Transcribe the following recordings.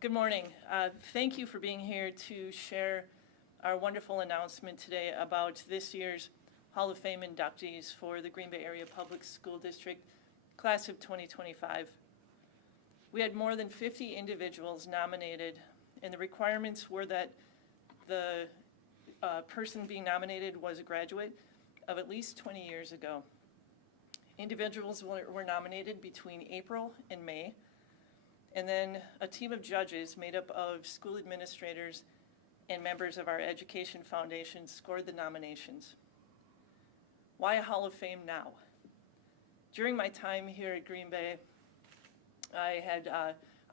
Good morning. Thank you for being here to share our wonderful announcement today about this year's Hall of Fame inductees for the Green Bay Area Public School District Class of 2025. We had more than 50 individuals nominated, and the requirements were that the person being nominated was a graduate of at least 20 years ago. Individuals were nominated between April and May, and then a team of judges made up of school administrators and members of our Education Foundation scored the nominations. Why a Hall of Fame now? During my time here at Green Bay, I had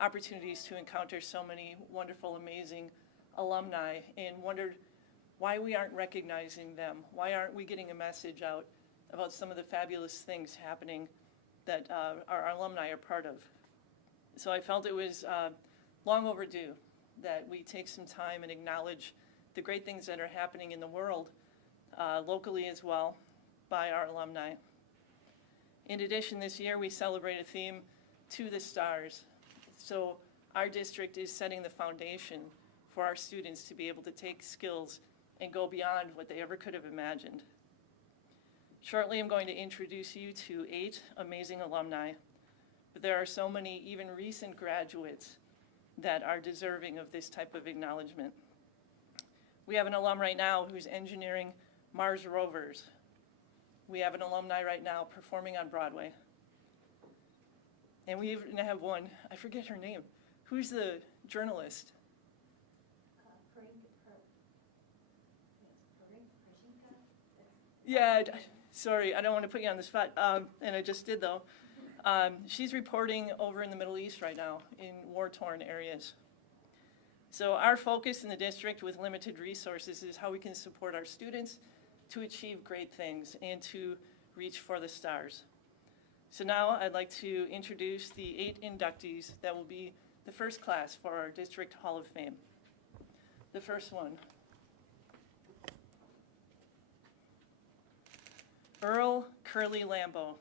opportunities to encounter so many wonderful, amazing alumni and wondered why we aren't recognizing them. Why aren't we getting a message out about some of the fabulous things happening that our alumni are part of? So I felt it was long overdue that we take some time and acknowledge the great things that are happening in the world, locally as well, by our alumni. In addition, this year we celebrate a theme, To the Stars. So our district is setting the foundation for our students to be able to take skills and go beyond what they ever could have imagined. Shortly, I'm going to introduce you to 8 amazing alumni, but there are so many even recent graduates that are deserving of this type of acknowledgement. We have an alum right now who's engineering Mars rovers. We have an alumni right now performing on Broadway. And we even have one, I forget her name, who's the journalist? Yeah, sorry, I don't want to put you on the spot, and I just did though. She's reporting over in the Middle East right now in war-torn areas. So our focus in the district with limited resources is how we can support our students to achieve great things and to reach for the stars. So now I'd like to introduce the 8 inductees that will be the first class for our District Hall of Fame. The first one, Earl Curly Lambo,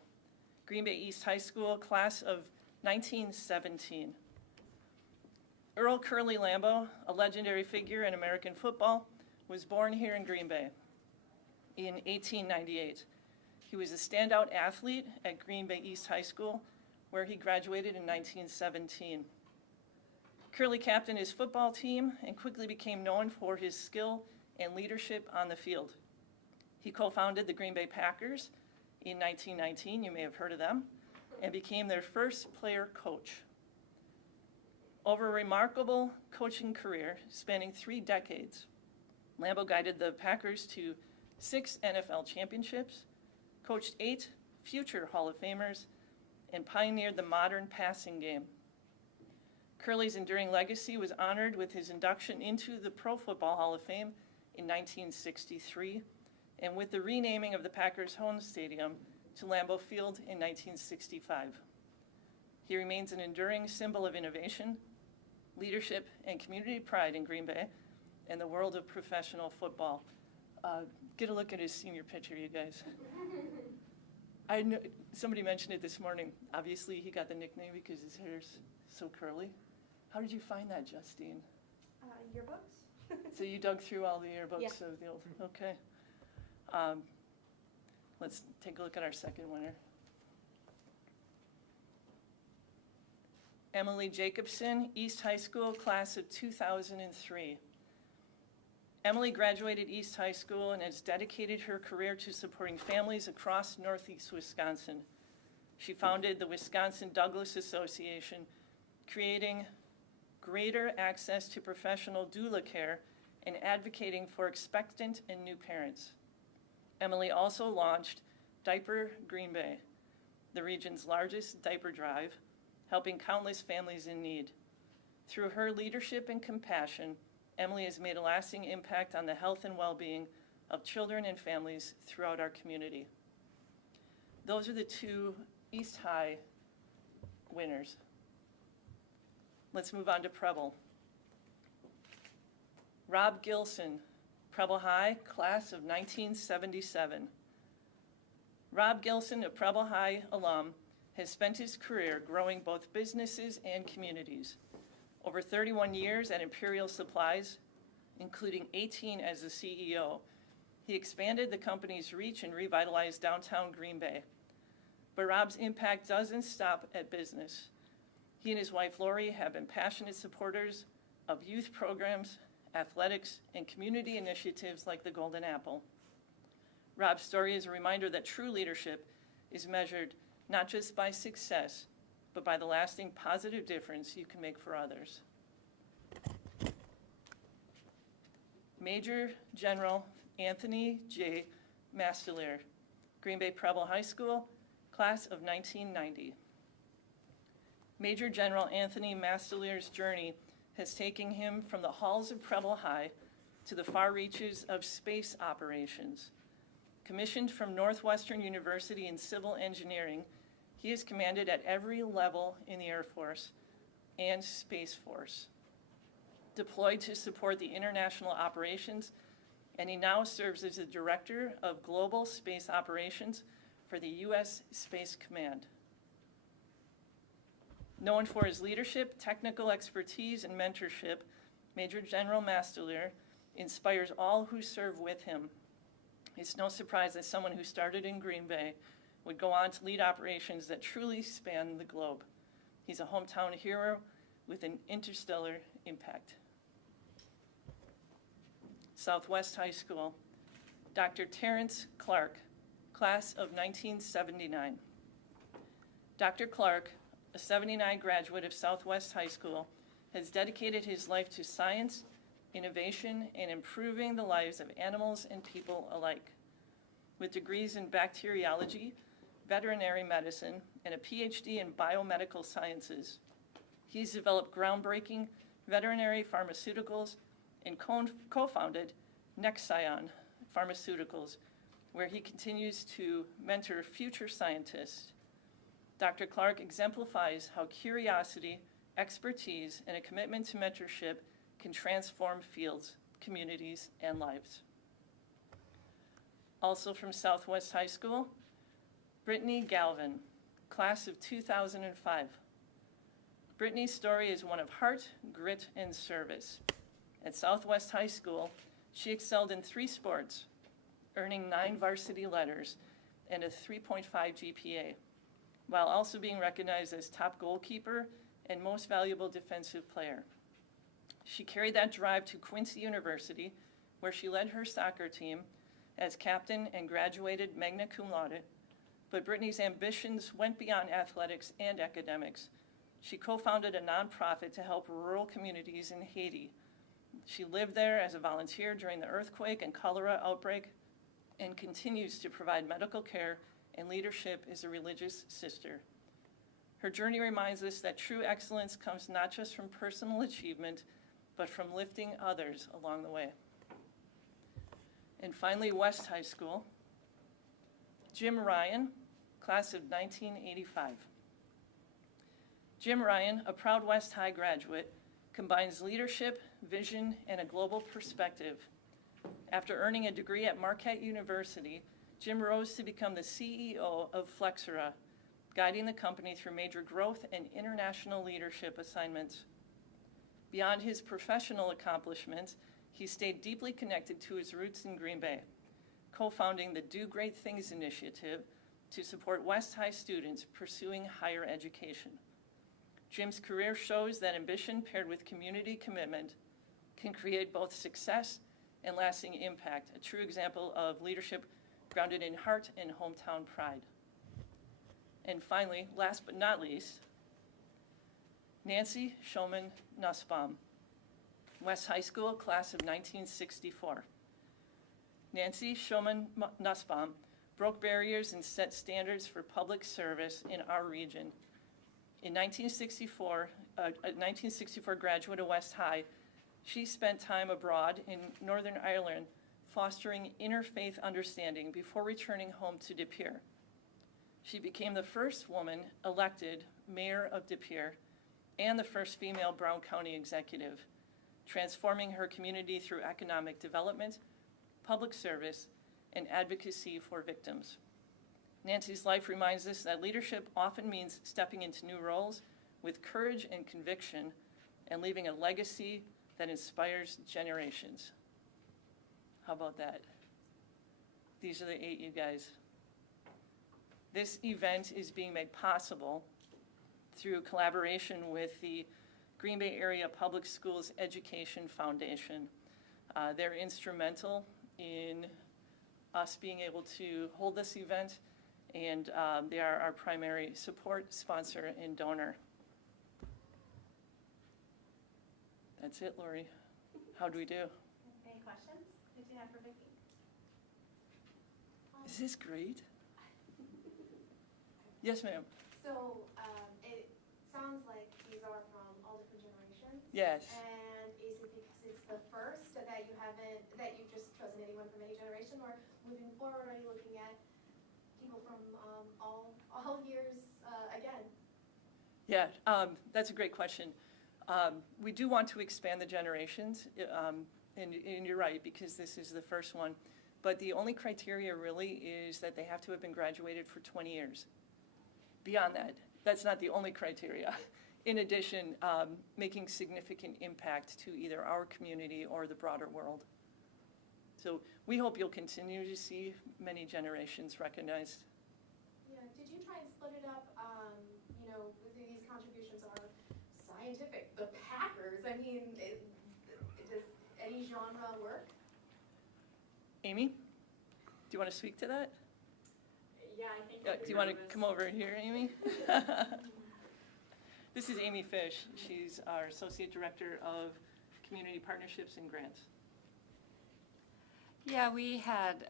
Green Bay East High School, class of 1917. Earl Curly Lambo, a legendary figure in American football, was born here in Green Bay in 1898. He was a standout athlete at Green Bay East High School, where he graduated in 1917. Curly captained his football team and quickly became known for his skill and leadership on the field. He co-founded the Green Bay Packers in 1919, you may have heard of them, and became their first player coach. Over a remarkable coaching career spanning 3 decades, Lambo guided the Packers to 6 NFL championships, coached 8 future Hall of Famers, and pioneered the modern passing game. Curly's enduring legacy was honored with his induction into the Pro Football Hall of Fame in 1963, and with the renaming of the Packers' home stadium to Lambeau Field in 1965. He remains an enduring symbol of innovation, leadership, and community pride in Green Bay and the world of professional football. Get a look at his senior picture, you guys. I know, somebody mentioned it this morning. Obviously, he got the nickname because his hair's so curly. How did you find that, Justine? Yearbooks. So you dug through all the yearbooks Yeah. of the old, okay. Let's take a look at our second winner. Emily Jacobson, East High School, class of 2003. Emily graduated East High School and has dedicated her career to supporting families across Northeast Wisconsin. She founded the Wisconsin Douglas Association, creating greater access to professional doula care and advocating for expectant and new parents. Emily also launched Diaper Green Bay, the region's largest diaper drive, helping countless families in need. Through her leadership and compassion, Emily has made a lasting impact on the health and well-being of children and families throughout our community. Those are the 2 East High winners. Let's move on to Preble. Rob Gilson, Preble High, class of 1977. Rob Gilson, a Preble High alum, has spent his career growing both businesses and communities. Over 31 years at Imperial Supplies, including 18 as the CEO, he expanded the company's reach and revitalized downtown Green Bay. But Rob's impact doesn't stop at business. He and his wife Lori have been passionate supporters of youth programs, athletics, and community initiatives like the Golden Apple. Rob's story is a reminder that true leadership is measured not just by success, but by the lasting positive difference you can make for others. Major General Anthony J. Mastelier, Green Bay Preble High School, class of 1990. Major General Anthony Mastelier's journey has taken him from the halls of Preble High to the far reaches of space operations. Commissioned from Northwestern University in civil engineering, he is commanded at every level in the Air Force and Space Force. Deployed to support the international operations, and he now serves as the Director of Global Space Operations for the U.S. Space Command. Known for his leadership, technical expertise, and mentorship, Major General Mastelier inspires all who serve with him. It's no surprise that someone who started in Green Bay would go on to lead operations that truly span the globe. He's a hometown hero with an interstellar impact. Southwest High School, Dr. Terrence Clark, class of 1979. Dr. Clark, a 79 graduate of Southwest High School, has dedicated his life to science, innovation, and improving the lives of animals and people alike. With degrees in bacteriology, veterinary medicine, and a PhD in biomedical sciences, he's developed groundbreaking veterinary pharmaceuticals and co-founded Nexion Pharmaceuticals, where he continues to mentor future scientists. Dr. Clark exemplifies how curiosity, expertise, and a commitment to mentorship can transform fields, communities, and lives. Also from Southwest High School, Brittany Galvin, class of 2005. Brittany's story is one of heart, grit, and service. At Southwest High School, she excelled in 3 sports, earning 9 varsity letters and a 3.5 GPA, while also being recognized as top goalkeeper and most valuable defensive player. She carried that drive to Quincy University, where she led her soccer team as captain and graduated magna cum laude. But Brittany's ambitions went beyond athletics and academics. She co-founded a nonprofit to help rural communities in Haiti. She lived there as a volunteer during the earthquake and cholera outbreak and continues to provide medical care and leadership as a religious sister. Her journey reminds us that true excellence comes not just from personal achievement, but from lifting others along the way. And finally, West High School, Jim Ryan, class of 1985. Jim Ryan, a proud West High graduate, combines leadership, vision, and a global perspective. After earning a degree at Marquette University, Jim rose to become the CEO of Flexera, guiding the company through major growth and international leadership assignments. Beyond his professional accomplishments, he stayed deeply connected to his roots in Green Bay, co-founding the Do Great Things initiative to support West High students pursuing higher education. Jim's career shows that ambition paired with community commitment can create both success and lasting impact, a true example of leadership grounded in heart and hometown pride. And finally, last but not least, Nancy Shulman Nussbaum, West High School, class of 1964. Nancy Shulman Nussbaum broke barriers and set standards for public service in our region. In 1964, a 1964 graduate of West High, she spent time abroad in Northern Ireland fostering interfaith understanding before returning home to De Pere. She became the first woman elected mayor of De Pere and the first female Brown County executive, transforming her community through economic development, public service, and advocacy for victims. Nancy's life reminds us that leadership often means stepping into new roles with courage and conviction, and leaving a legacy that inspires generations. How about that? These are the 8 you guys. This event is being made possible through collaboration with the Green Bay Area Public Schools Education Foundation. They're instrumental in us being able to hold this event, and they are our primary support, sponsor, and donor. That's it, Lori. How do we do? Any questions that you have for Vicki? Is this great? Yes, ma'am. So it sounds like these are from all different generations. Yes. And is it because it's the first that you've just chosen anyone from any generation, or moving forward, are you looking at people from all years again? Yeah, that's a great question. We do want to expand the generations, and you're right, because this is the first one. But the only criteria really is that they have to have been graduated for 20 years. Beyond that, that's not the only criteria. In addition, making significant impact to either our community or the broader world. So we hope you'll continue to see many generations recognized. Yeah. Did you try and split it up? These contributions are scientific. The Packers. I mean, does any genre work? Amy, do you want to speak to that? Yeah, I think. Do you want to come over here, Amy? This is Amy Fish. She's our Associate Director of Community Partnerships and Grants. Yeah, we had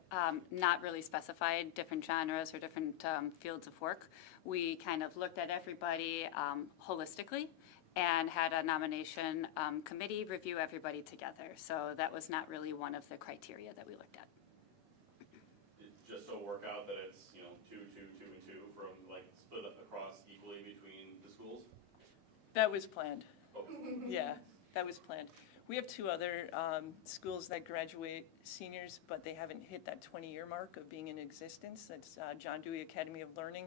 not really specified different genres or different fields of work. We kind of looked at everybody holistically and had a nomination committee review everybody together. So that was not really one of the criteria that we looked at. It just so work out that it's, 2, 2, 2, and 2 from split up across equally between the schools? That was planned. Okay. Yeah, that was planned. We have 2 other schools that graduate seniors, but they haven't hit that 20-year mark of being in existence. That's John Dewey Academy of Learning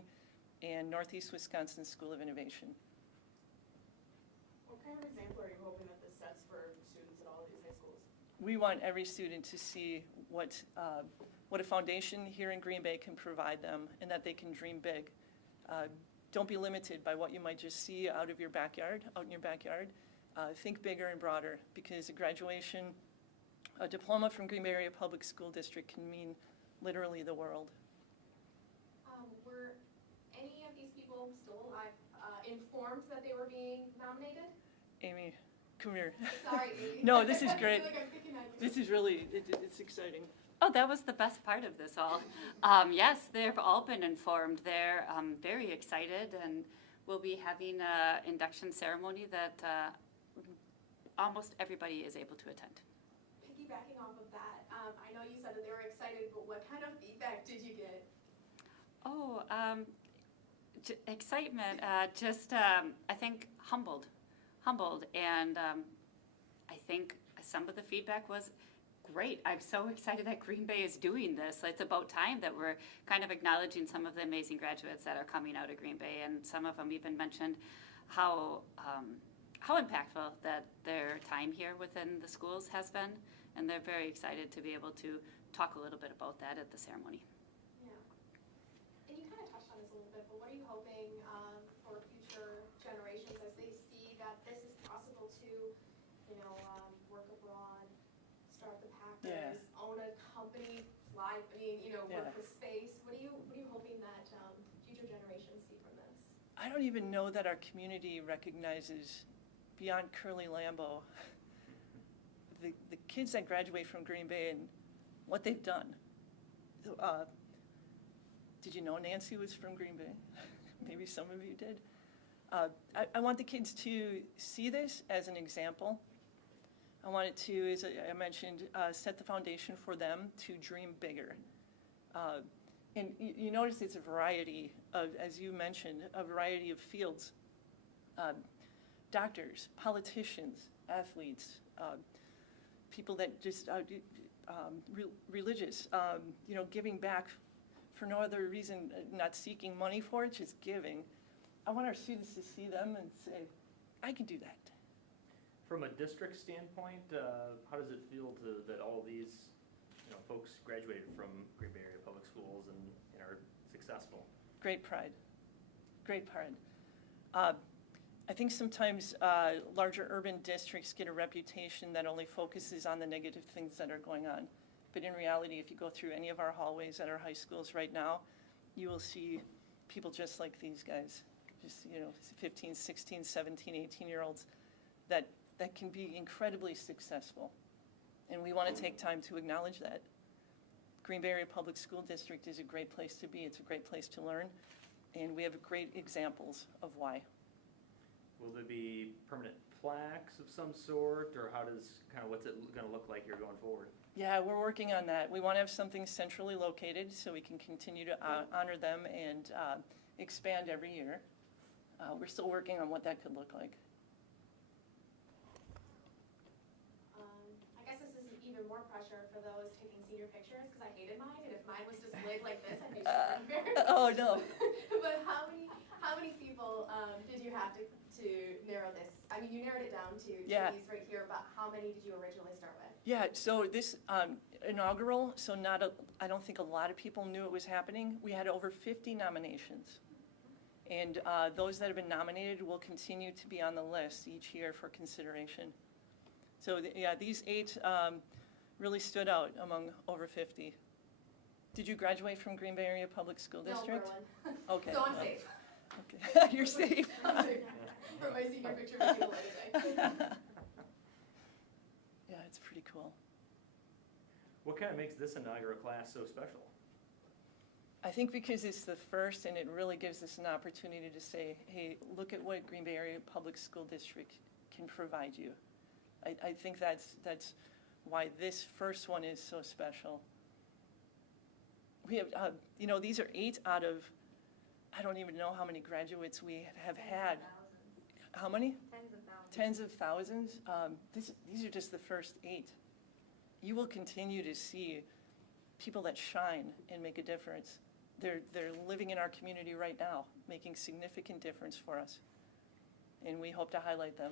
and Northeast Wisconsin School of Innovation. What kind of example are you hoping that this sets for students at all of these high schools? We want every student to see what a foundation here in Green Bay can provide them, and that they can dream big. Don't be limited by what you might just see out in your backyard. Think bigger and broader, because a graduation, a diploma from Green Bay Area Public School District can mean literally the world. Were any of these people still alive informed that they were being nominated? Amy, come here. Sorry, Amy. No, this is I feel great. like I'm picking on you. This is really, it's exciting. Oh, that was the best part of this all. Yes, they've all been informed. They're very excited, and we'll be having an induction ceremony that almost everybody is able to attend. Piggybacking off of that, I know you said that they were excited, but what kind of feedback did you get? Oh, excitement, I think humbled, and I think some of the feedback was great. I'm so excited that Green Bay is doing this. It's about time that we're kind of acknowledging some of the amazing graduates that are coming out of Green Bay, and some of them even mentioned how impactful that their time here within the schools has been, and they're very excited to be able to talk a little bit about that at the ceremony. Yeah. And you kind of touched on this a little bit, but what are you hoping for future generations as they see that this is possible to, work abroad, start the Packers, own a company, fly, work with space? What are you hoping that future generations see from this? I don't even know that our community recognizes, beyond Curly Lambeau, the kids that graduate from Green Bay and what they've done. Did you know Nancy was from Green Bay? Maybe some of you did. I want the kids to see this as an example. I want it to, as I mentioned, set the foundation for them to dream bigger. And you notice it's a variety of, as you mentioned, a variety of fields. Doctors, politicians, athletes, people that just religious, giving back for no other reason, not seeking money for it, just giving. I want our students to see them and say, I can do that. From a district standpoint, how does it feel that all these, folks graduated from Green Bay Area Public Schools and are successful? Great pride. Great pride. I think sometimes larger urban districts get a reputation that only focuses on the negative things that are going on. But in reality, if you go through any of our hallways at our high schools right now, you will see people just like these guys, just 15, 16, 17, 18-year-olds that can be incredibly successful. And we want to take time to acknowledge that. Green Bay Area Public School District is a great place to be. It's a great place to learn. And we have great examples of why. Will there be permanent plaques of some sort, or what's it going to look like here going forward? Yeah, we're working on that. We want to have something centrally located so we can continue to honor them and expand every year. We're still working on what that could look like. I guess this is even more pressure for those taking senior pictures, because I hated mine, and if mine was displayed like this, I'd be super embarrassed. Oh, no. But how many people did you have to narrow this? I mean, you narrowed it down to these right here, but how many did you originally start with? Yeah, so this inaugural, so I don't think a lot of people knew it was happening. We had over 50 nominations. And those that have been nominated will continue to be on the list each year for consideration. So these 8 really stood out among over 50. Did you graduate from Green Bay Area Public School District? No, Berlin. Okay. So I'm safe. Okay. You're safe. I'm safe. For my senior picture with you today. Yeah, it's pretty cool. What kind of makes this inaugural class so special? I think because it's the first, and it really gives us an opportunity to say, hey, look at what Green Bay Area Public School District can provide you. I think that's why this first one is so special. We have, these are 8 out of, I don't even know how many graduates we have had. How many? Tens of thousands. These are just the first 8. You will continue to see people that shine and make a difference. They're living in our community right now, making significant difference for us. And we hope to highlight them.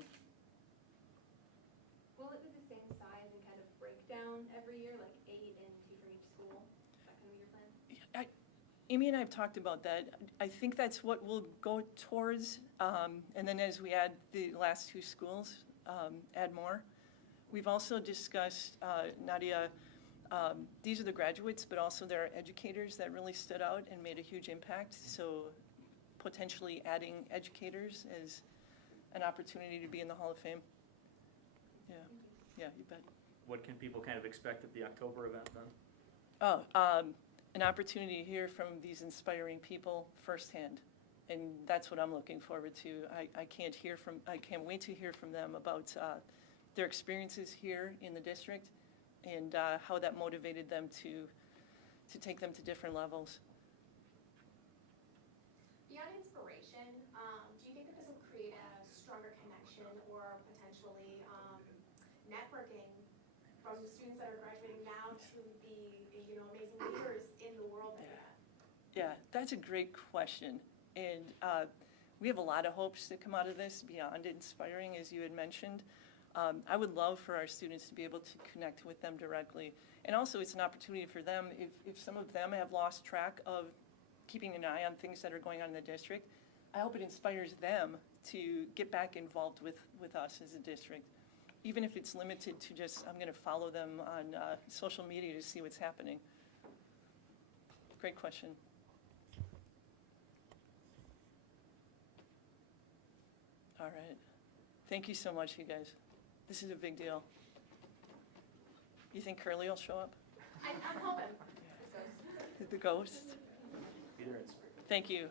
Will it be the same size and kind of breakdown every year, like 8 and 2 for each school? Is that going to be your plan? Amy and I have talked about that. I think that's what we'll go towards. And then as we add the last 2 schools, add more. We've also discussed, Nadia, these are the graduates, but also there are educators that really stood out and made a huge impact. So potentially adding educators as an opportunity to be in the Hall of Fame. Yeah, you bet. What can people kind of expect at the October event then? Oh, an opportunity to hear from these inspiring people firsthand. And that's what I'm looking forward to. I can't wait to hear from them about their experiences here in the district and how that motivated them to take them to different levels. Beyond inspiration, do you think that this will create a stronger connection or potentially networking from the students that are graduating now to be, amazing leaders in the world that you have? Yeah, that's a great question. And we have a lot of hopes to come out of this beyond inspiring, as you had mentioned. I would love for our students to be able to connect with them directly. And also it's an opportunity for them, if some of them have lost track of keeping an eye on things that are going on in the district, I hope it inspires them to get back involved with us as a district. Even if it's limited to just, I'm going to follow them on social media to see what's happening. Great question. All right. Thank you so much, you guys. This is a big deal. You think Curly will show up? I'm hoping. The ghost? Be there in spirit. Thank you.